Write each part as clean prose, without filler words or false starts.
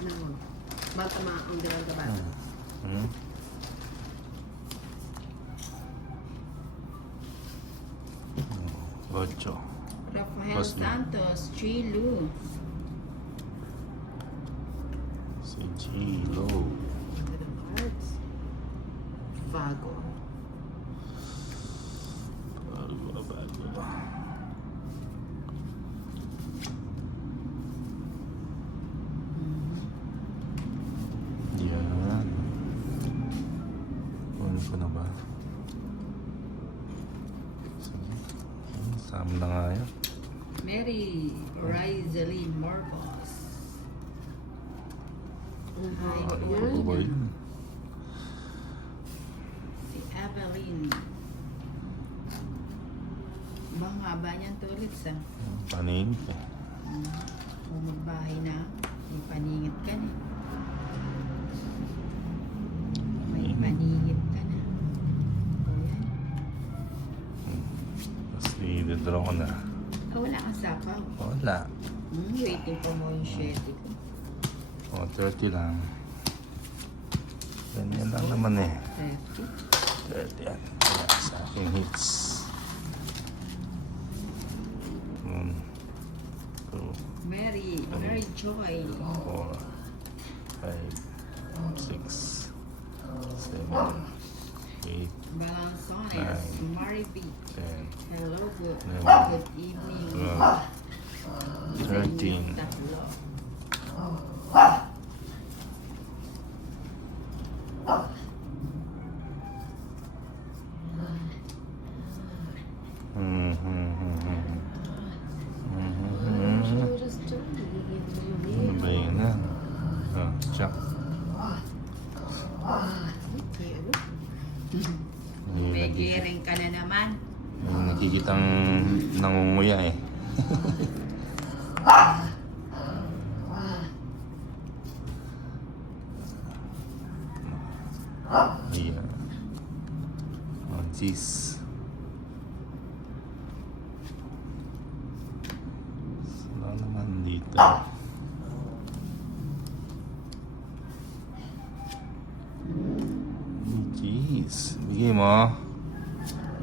No. Bata ang dalang ka bata. Ocho. Rafael Boss mo. Santos, Chilu. Si Gilo. Dalang cards. Vago. Bago. Yan. Kunin ko na ba? Sige. Sama na nga yan. Mary Rizaline Marcos. Hi, Ano ko ba yun? Si Evelyn. Bang haba niyan tulit sa. Paningit eh. Kung magbahay na, may paningit ka na. May paningit ka na. Ayan. Tapos i-draw ko na. Wala kang sapaw. Wala. Waiting pa mo yung shete ko. O, 30 lang. Ganyan lang naman eh. 30. 30 yan. Kaya sa aking hits. 1, 2, Mary Joy. 4, 5, 6, 7, 8, Balanzones. Mary B. 10, Hello, good evening. 13. Tatlo. Ano ba yun na? Oh, check. May giring ka na naman. Yung nakikitang nangunguya eh. Ayan. Oh, jeez. Wala naman dito. Jeez. Bigay mo.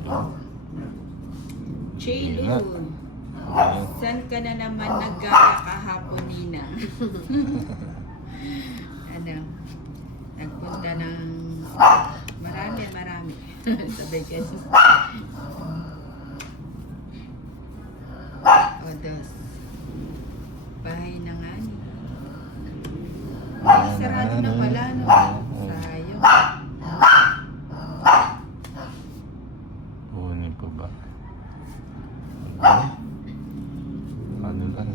Ayun. Chilu. Ingat. Ayun. Saan ka na naman naggala kahapon, Nina? Ano? Nagpunta ng marami. Sabi ka. O, dos. Bahay na nga ni. Ay, sarado na pala, no? Sayang. Kunin ko ba? Ano lang?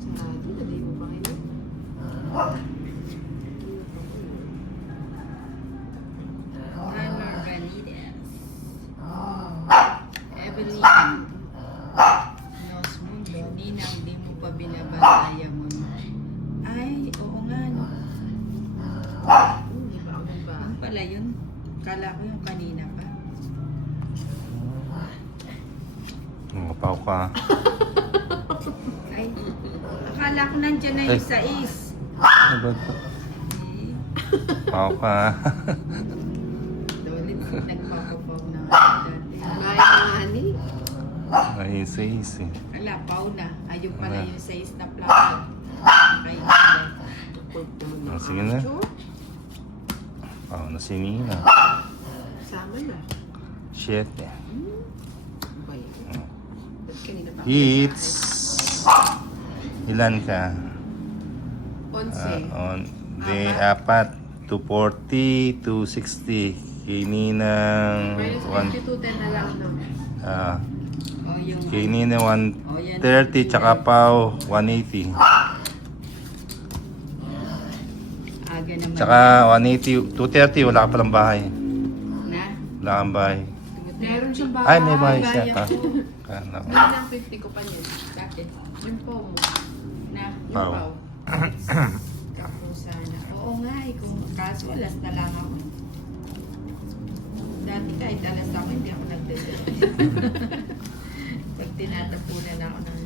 Sarado na, di mo ba kayo? Tyler Vanides. Evelyn. Nos Mundo. Ninang, di mo pa binabantayan mo. Ay, oo nga, no? Hindi ba ako nagba? Ano pala yun? Kala ko yung kanina pa. Mapaw ka. Ay, akala ko nandyan na yung sais. Ano ba ito? Eh, Mapaw ka. ulit nagpapapaw na dati. Bahay na nga ni. Ay, isa-isa. Ala, paw na. Ayun pala Wala. yung sais na plaka. Kay Oh, sige na. Oh, nasinina. Sama na. Shit eh. Ba yun? Ba't kanina pa? Hits. Ilan ka? 11. On day 4. 240, 260. Kininang Minus 52, 10 na lang, no? Oh, yung... Kinina Oh, yan. 130, tsaka pao 180. Aga naman. Tsaka 180, 230, wala ka palang bahay. Na? Wala kang bahay. Meron siyang bahay. Ay, may bahay siya. Gaya ko. Kala ko. May lang 50 ko pa niyan. Bakit? Yung po mo. Na? Yung Pao. pao. Kapusa na. Oo nga eh. Kung kaso alas na lang ako. Dati kahit alas ako, hindi ako nagdadala. Pag tinatapunan ako ng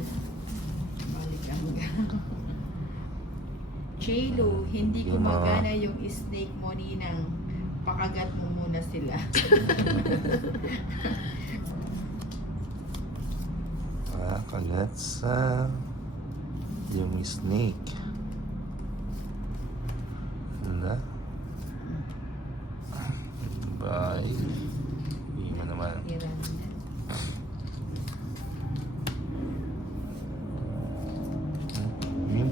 balik hangga. Chelo, hindi Yun gumagana yung snake mo, Ninang. Pakagat mo muna sila. Kagat sa yung snake. Wala. Bye. Hindi mo naman. Hiram na. Yun.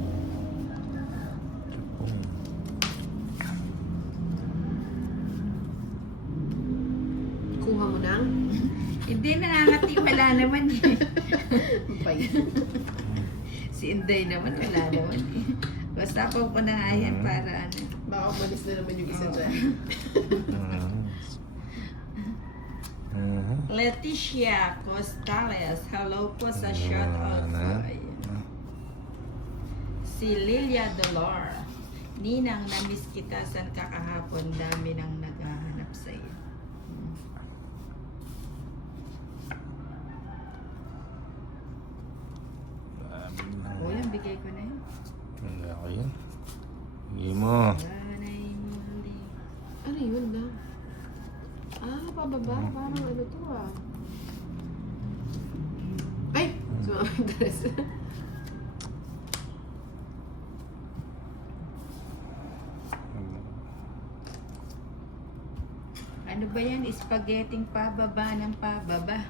Kuha mo na. Hindi, nakakati. Wala naman eh. Pay. Si Inday naman, wala naman eh. Basta pag panahayan para ano. Baka umalis na naman yung isa Oo. dyan. Leticia Costales, hello po sa shoutout po. Ayan. Si Lilia Dolor, Ninang, namiss kita san kakahapon, dami nang naghahanap sa iyo. O yan, bigay ko na yun. Wala ko yun. Hindi mo. Nanay muli. Ano yun na? Pababa. Parang ano to ah. Ay! Sumama yung dress. Ano ba yan? Spaghetti pababa ng pababa.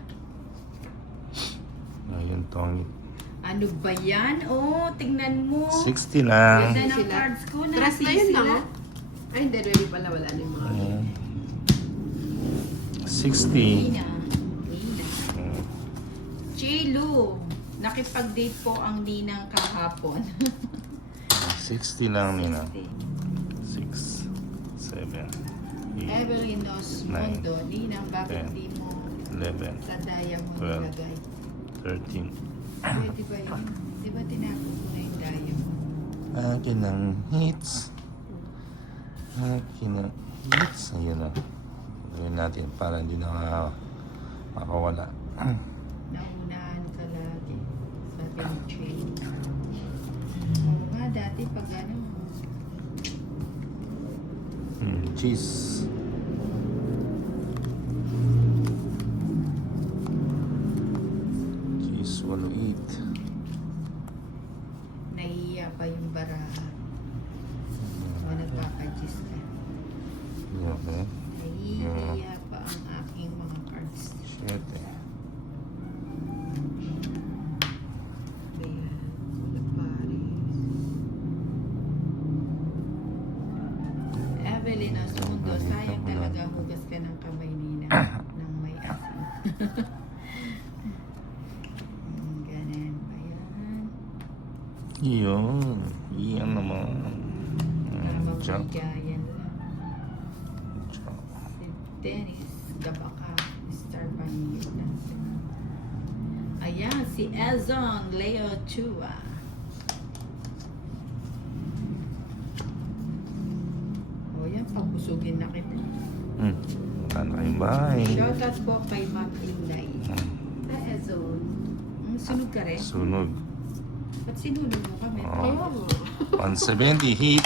Ayun, Tong. Ano ba yan? Oh, tingnan mo. 60 lang. Ganda ng Sila. cards ko. Dress na yun sila. na nga. Ay, hindi. Ready pala. Wala na yung mga... Ayan. 60. Nina. Chilo. Nakipag-date po ang Ninang kahapon. 60 lang, Nina. 6, 7, 8, Evelyn Osmondo. Ninang, bakit 10, di mo 11, sa daya mo 12. nilagay? 13. Pwede ba yun? Di ba tinapos mo na yung daya mo? Akin ang hits. Akin ang hits. Ayun na. Gawin natin para hindi na makawala. Naunahan ka lagi. Sabi ni Jay. Oo nga, dati pag ano, Cheese. Cheese, 108. nahihiya pa yung baraha. O nagpapajis ka. Okay. Nahihiya pa ang aking mga cards. Shit eh. Kaya, Wala pares. Evelyn Asundo, sayang talaga hugas ka ng kamay nina ng may asin. Ganun pa yan. Yun. Iyan naman. Tamang Jump. bigayan lang. Jump. Si Dennis Gabaka, Star Panyo natin. Ayan, si Ezon Leo Chua. O yan, pabusugin na kita. Wala na kayong bahay. Shoutout po kay Ma'am Inday. Ay, Ezone. Sunog ka rin? Sunog. Ba't sinulog mo kami? Oo. Kaya mo. 170 heat.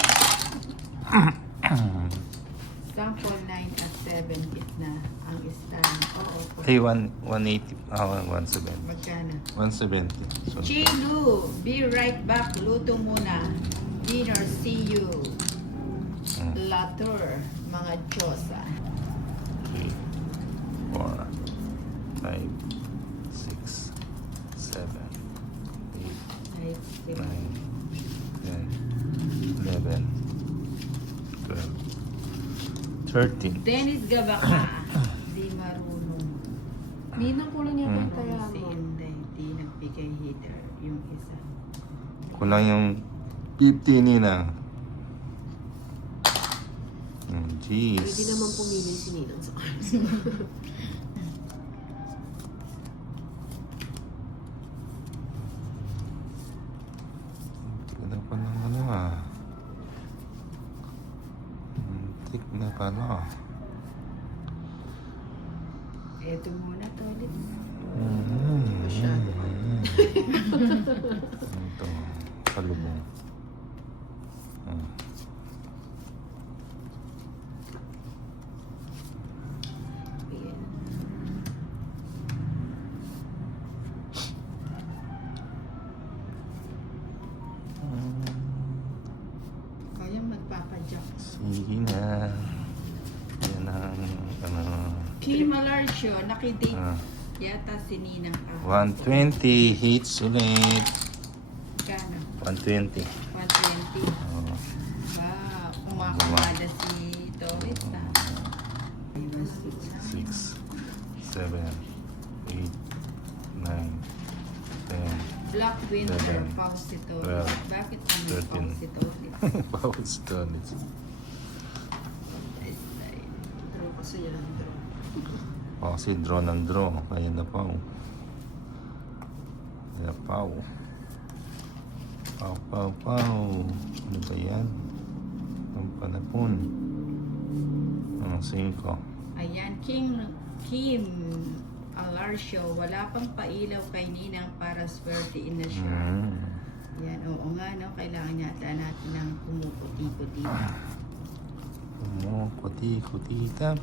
Sample 9 at 7 is na ang stand. Oo. Ay, 180. 170. Magkano? 170. So, Chilu, be right back. Luto muna. Dinner, see you. Latur, mga Diyosa. 3, 4, 5, 6, 7, 8, Ay, 9, diba? 10, 11, 12, 13. Dennis Gabaka. Di marunong. Ninang kulang niya yung kaya Si mo. Inday, di nagbigay heater. Yung isa. Kulang yung 50 nina. Jeez. Pwede naman pumili si Ninang sa cards. Tik na pa ng ano ah. Tik na pala. Eto muna, Tolit. Masyado. Ito. Kim Alarcio, nakidate Ah, yata si Ninang 120 hits ulit. Kano? 120. 120. Oh. Wow, kumakamada si Torit na. 6, 7, 8, 9, 10. Black Winter, 11, pause si Torit. 12, Bakit ano 13. pause si Torit? Bawat stone. Draw kasi yan. Draw. Kasi draw ng draw. Kaya na pa. Kaya pa. Pau. Ano ba yan? Ang panapon. Ang 5. Ayan, Kim Alarcio, wala pang pailaw kay Ninang para swerte in the shrine. Yan, oo nga, no? Kailangan yata natin ng kumukuti-kuti. Kuti-kutita.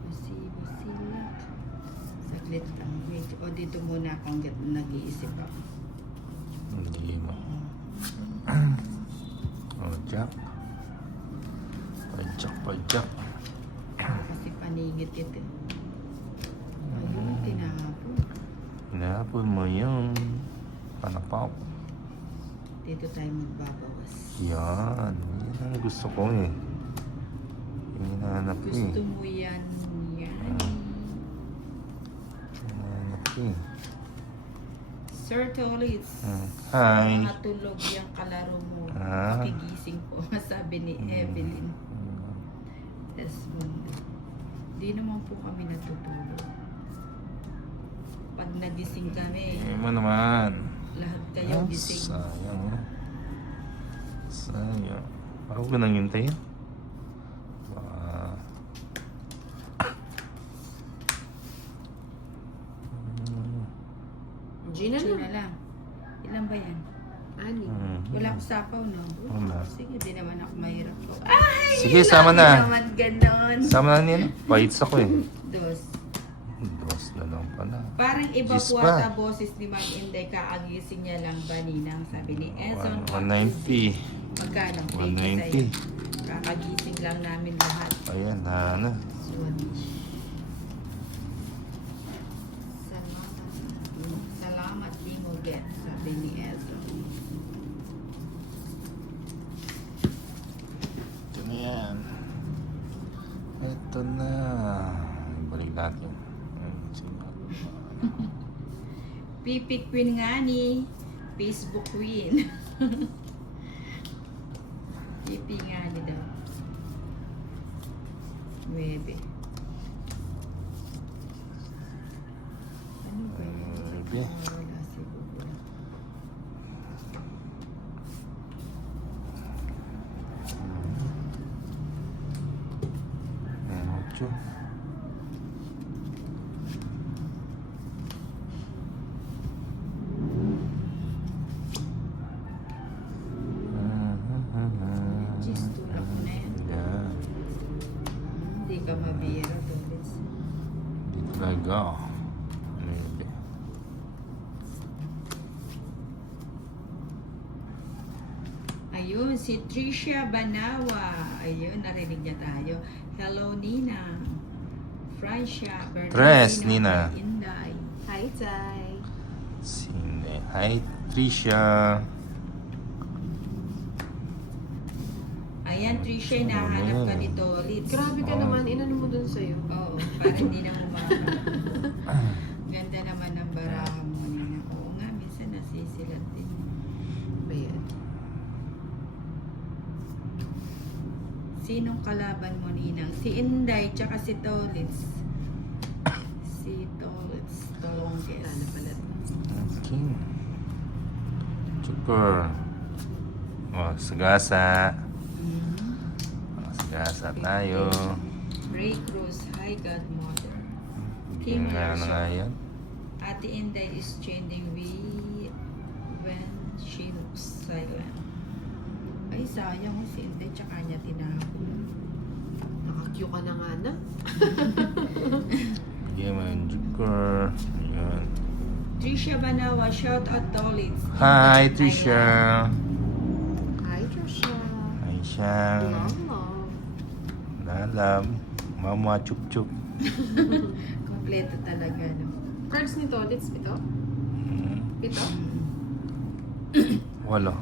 Basilat. Saglit lang. Wait. O, dito muna akong nag-iisip ako. Hindi mo. Jack. Pajak. Kasi paningit ito. Ayun, tinapon. Hinapon mo yung panapaw. Dito tayo magbabawas. Yan. Yan ang gusto ko eh. Yung hinahanap ko eh. Gusto mo yan. Hinahanap ko eh. Sir Tolitz. Hi. Nakatulog yung kalaro mo. Ah. Makigising po, sabi ni Evelyn. Desmond. Di naman po kami natutulog. Pag nagising kami, Hindi mo naman. lahat kayo gising. Sayang. Sayang. Ako ko nang hintayin. Gina Sino na. lang. Ilan ba yan? Ani. Wala akong sapaw, no? Wala. Sige, di naman ako mahirap ko. Ay! Sige, sama Hindi na. naman ganon. Sama na niya. Bites ako eh. Dos. Dos na lang pala. Parang iba Diyos po pa. ata boses ni Ma'am Inday, kaagising niya lang ba Ninang, sabi ni Enson. 190. Magkano? 190. Kakagising lang namin lahat. Ayan, na. Salamat, Timo Get, sabi ni Enson. Ito na yan. Ito na. Balik natin. Ayan, sige. Pipi Queen nga ni Facebook Queen. Pipi nga ni daw. 9. Ano ba yun? 9. Wala siguro. Ayan, 8. Jeez, tulak mo na yan. Yan. Hindi ka mabiro, Tolis. Hindi talaga. 9. Ayun, si Tricia Banawa. Ayun, narinig niya tayo. Hello, Nina. Francia, Tres, Bernardino, Nina. Inday. Hi, Tay. Sine. Hi, Tricia. Ayan, Tricia, nahanap ka ni Tolitz. Grabe ka Oh. naman. Inano mo dun sa'yo? Oo, para hindi na umama. Ganda naman ng baraha mo, Nina. Oo nga, minsan nasisilat din. Ayan. Sinong kalaban mo, Ninang? Si Inday, tsaka si Tolitz. Si Tolitz, Tolongges. Wala na pala. Okay. Chukur. Oh, sagasa. Mhm. Oh, sagasa tayo. Ray Cruz, hi Godmother. Bigyan nga na nga yan. Ate Inday is changing when she looks silent. Ay, sayang si Inday, tsaka niya tinapon. Naka-cue ka na nga na. Bigyan mo yung chukur. Ayan. Tricia Banawa, shout out Tolitz. Hi, Tricia. Hi, Trisha. Hi, siya. Love, love. Lalam. Mama, chup-chup. Kompleto talaga, no? Cards nito, let's ito. Hmm. Ito. Walo.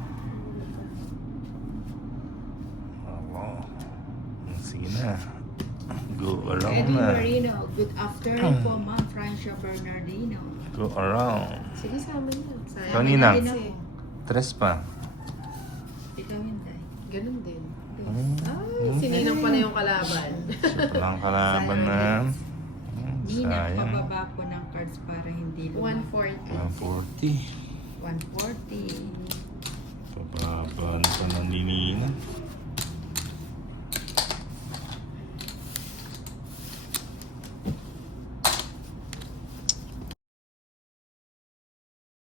Oo. Sige na. Go around Eddie na. Marino, good afternoon po, Ma'am Francia Bernardino. Go around. Sige, sama niya. Sayang. Kanina. Din ako. Tres pa. Ikaw hindi. Ganun din. Hmm. Ay, sininong pala yung kalaban. Walang kalaban na. Nina, Sayang. pababa po ng cards para hindi 140. 140. 140. Papaban pa ng Nina.